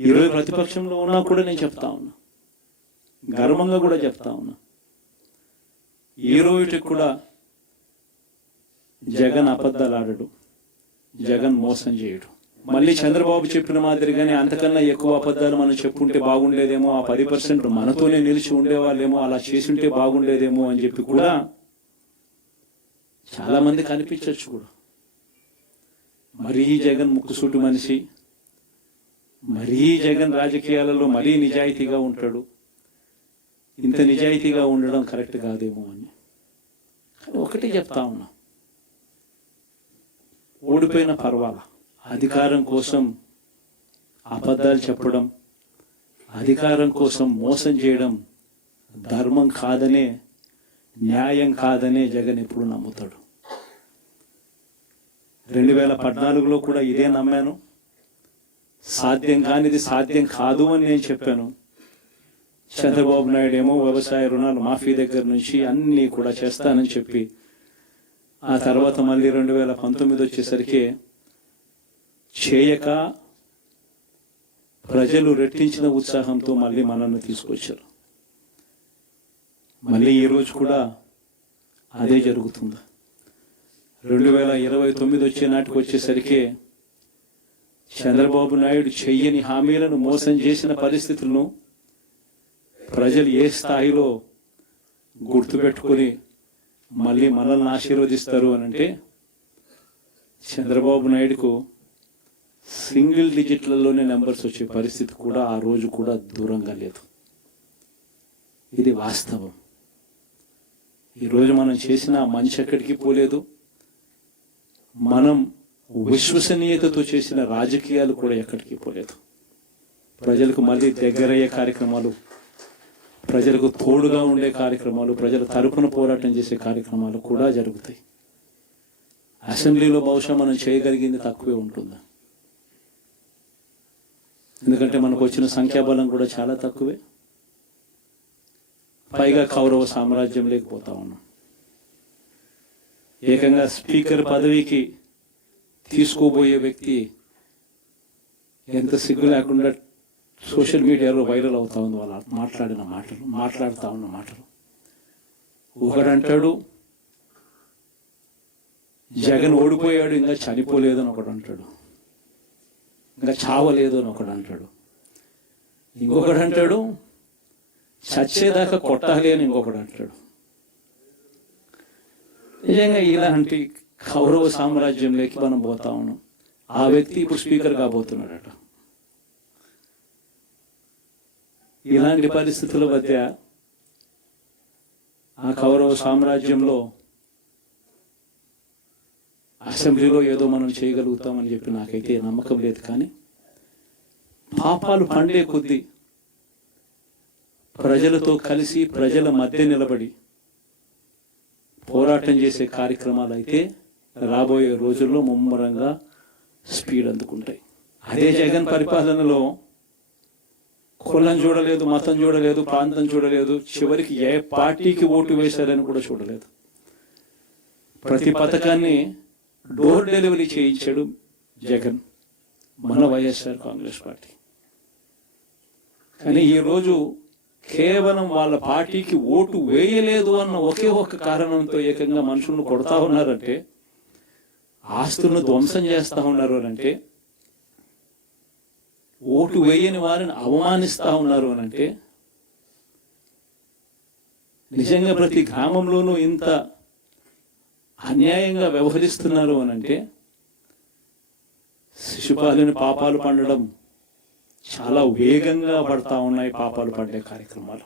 ఈరోజు ప్రతిపక్షంలో ఉన్నా కూడా నేను చెప్తా ఉన్నా, గర్వంగా కూడా చెప్తా ఉన్నా, ఈ రోజుకి కూడా జగన్ అబద్ధాలు ఆడడు, జగన్ మోసం చేయడు. మళ్ళీ చంద్రబాబు చెప్పిన మాదిరిగానే అంతకన్నా ఎక్కువ అబద్ధాలు మనం చెప్పుంటే బాగుండేదేమో, ఆ 10% మనతోనే నిలిచి ఉండేవాళ్ళేమో, అలా చేసుంటే బాగుండేదేమో అని చెప్పి కూడా చాలా మంది కనిపించవచ్చు కూడా. మరీ జగన్ ముక్కుసూటి మనిషి, మరీ జగన్ రాజకీయాలలో మరీ నిజాయితీగా ఉంటాడు, ఇంత నిజాయితీగా ఉండడం కరెక్ట్ కాదేమో అని. కానీ ఒకటి చెప్తా ఉన్నా, ఓడిపోయిన పర్వాలా, అధికారం కోసం అబద్ధాలు చెప్పడం, అధికారం కోసం మోసం చేయడం ధర్మం కాదనే, న్యాయం కాదనే జగన్ ఎప్పుడు నమ్ముతాడు. 2014లో కూడా ఇదే నమ్మాను. సాధ్యం కానిది సాధ్యం కాదు అని నేను చెప్పాను. చంద్రబాబు నాయుడు ఏమో వ్యవసాయ రుణాలు మాఫీ దగ్గర నుంచి అన్నీ కూడా చేస్తానని చెప్పి, ఆ తర్వాత మళ్ళీ 2019 వచ్చేసరికి చేయక ప్రజలు రెట్టించిన ఉత్సాహంతో మళ్ళీ మనల్ని తీసుకొచ్చారు. మళ్ళీ ఈరోజు కూడా అదే జరుగుతుంది. 2029 వచ్చే నాటికి వచ్చేసరికి చంద్రబాబు నాయుడు చెయ్యని హామీలను మోసం చేసిన పరిస్థితులను ప్రజలు ఏ స్థాయిలో గుర్తుపెట్టుకొని మళ్ళీ మనల్ని ఆశీర్వదిస్తారు అనంటే, చంద్రబాబు నాయుడుకు సింగిల్ డిజిట్లలోనే నెంబర్స్ వచ్చే పరిస్థితి కూడా ఆ రోజు కూడా దూరంగా లేదు. ఇది వాస్తవం. ఈరోజు మనం చేసిన మంచి ఎక్కడికి పోలేదు. మనం విశ్వసనీయతతో చేసిన రాజకీయాలు కూడా ఎక్కడికి పోలేదు. ప్రజలకు మళ్ళీ దగ్గరయ్యే కార్యక్రమాలు, ప్రజలకు తోడుగా ఉండే కార్యక్రమాలు, ప్రజల తరపున పోరాటం చేసే కార్యక్రమాలు కూడా జరుగుతాయి. అసెంబ్లీలో బహుశా మనం చేయగలిగింది తక్కువే ఉంటుంది, ఎందుకంటే మనకు వచ్చిన సంఖ్యాబలం కూడా చాలా తక్కువే. పైగా కౌరవ సామ్రాజ్యం లేకపోతా ఉన్నాం. ఏకంగా స్పీకర్ పదవికి తీసుకోబోయే వ్యక్తి ఎంత సిగ్గు లేకుండా సోషల్ మీడియాలో వైరల్ అవుతా ఉంది వాళ్ళు మాట్లాడుతూ ఉన్న మాటలు. ఒకడంటాడు జగన్ ఓడిపోయాడు, ఇంకా చనిపోలేదు అని ఒకడు అంటాడు, ఇంకా చావలేదు అని ఒకడు అంటాడు, ఇంకొకడు అంటాడు చచ్చేదాకా కొట్టాలి అని ఇంకొకడు అంటాడు. నిజంగా ఇలాంటి కౌరవ సామ్రాజ్యంలోకి మనం పోతా ఉన్నాం. ఆ వ్యక్తి ఇప్పుడు స్పీకర్ కాబోతున్నాడట. ఇలాంటి పరిస్థితుల మధ్య ఆ కౌరవ సామ్రాజ్యంలో అసెంబ్లీలో ఏదో మనం చేయగలుగుతామని చెప్పి నాకైతే నమ్మకం లేదు. కానీ పాపాలు పండే కొద్దీ ప్రజలతో కలిసి ప్రజల మధ్య నిలబడి పోరాటం చేసే కార్యక్రమాలు అయితే రాబోయే రోజుల్లో ముమ్మరంగా స్పీడ్ అందుకుంటాయి. అదే జగన్ పరిపాలనలో కులం చూడలేదు, మతం చూడలేదు, ప్రాంతం చూడలేదు, చివరికి ఏ పార్టీకి ఓటు వేశారని కూడా చూడలేదు. ప్రతి పథకాన్ని డోర్ డెలివరీ చేయించాడు జగన్, మన వైఎస్ఆర్ కాంగ్రెస్ పార్టీ. కానీ ఈరోజు కేవలం వాళ్ళ పార్టీకి ఓటు వేయలేదు అన్న ఒకే ఒక్క కారణంతో ఏకంగా మనుషులను కొడతా ఉన్నారంటే, ఆస్తులను ధ్వంసం చేస్తూ ఉన్నారు అనంటే, ఓటు వేయని వారిని అవమానిస్తూ ఉన్నారు అనంటే, నిజంగా ప్రతి గ్రామంలోనూ ఇంత అన్యాయంగా వ్యవహరిస్తున్నారు అనంటే, శిశుపాలుని పాపాలు పండడం చాలా వేగంగా పడతా ఉన్నాయి పాపాలు పడ్డే కార్యక్రమాలు.